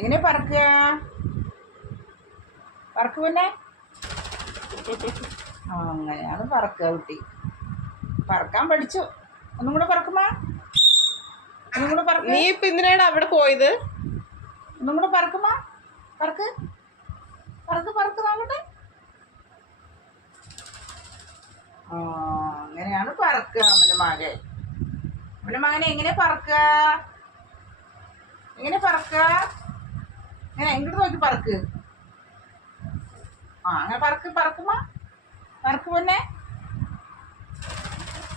എങ്ങനെ പറക്കുക? പറക്ക് പിന്നെ. ആ അങ്ങനെയാണ് പറക്കുക കുട്ടി. പറക്കാൻ പഠിച്ചു. ഒന്നും കൂടെ പറക്കുമാ ഒന്നും കൂടെ നീ ഇപ്പൊ എന്തിനാണ് അവിടെ പോയത്? ഒന്നും കൂടെ പറക്കുമാ പറക്ക്. പറക്ക് പറക്ക് നോക്കട്ടെ. ആ അങ്ങനെയാണ് പറക്കുക അവന്റെ മകൻ. അവന്റെ മകനെ എങ്ങനെ പറക്കുക? എങ്ങനെ പറക്കുക? എങ്ങനെ എങ്ങോട്ട് നോക്കി പറക്ക്. ആ അങ്ങനെ പറക്ക് പറക്കുമ്പോ? പറക്ക് പൊന്നെ.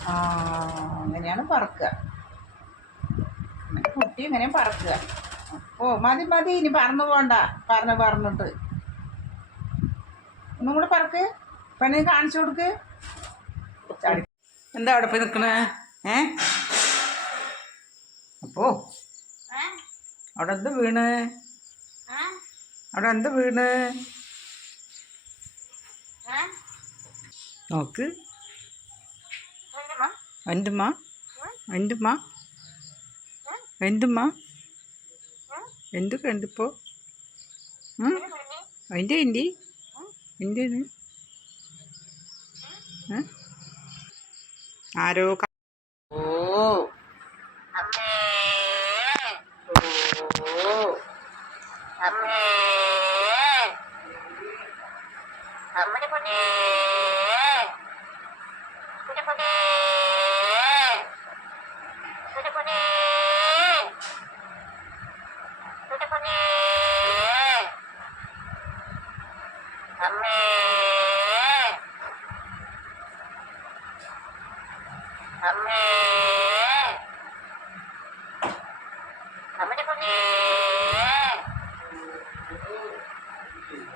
ആ അങ്ങനെയാണ് പറക്കുക. കുട്ടി ഇങ്ങനെ പറക്കുക. ഓ മതി മതി ഇനി പറന്നു പോണ്ട. പറഞ്ഞു പറഞ്ഞിട്ട്. ഒന്നും കൂടെ പറക്ക്. പെണ്ണിന് കാണിച്ചു കൊടുക്ക്. എന്താ അവിടെ പോയി നിൽക്കണേ ഏ? അപ്പോ അവിടെ എന്ത് വീണ്? അവിടെ എന്ത് വീണ്? നോക്ക്. എന്തുമ്മ എന്തുമ്മ എന്തുമ്മ എന്ത് കണ്ടിപ്പോ അതിന്റെ എന്റെ എന്റെ ആരോ ഓ. ഓ. ครับ ครับไม่ได้พูดไม่ได้พูดไม่ได้พูดไม่ได้พูดครับครับ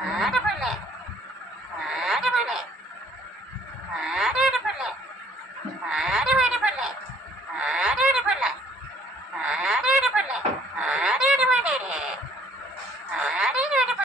ആര് പെണ്ണെ ആര് പെണ്ണെ ആര് പെണ്ണെ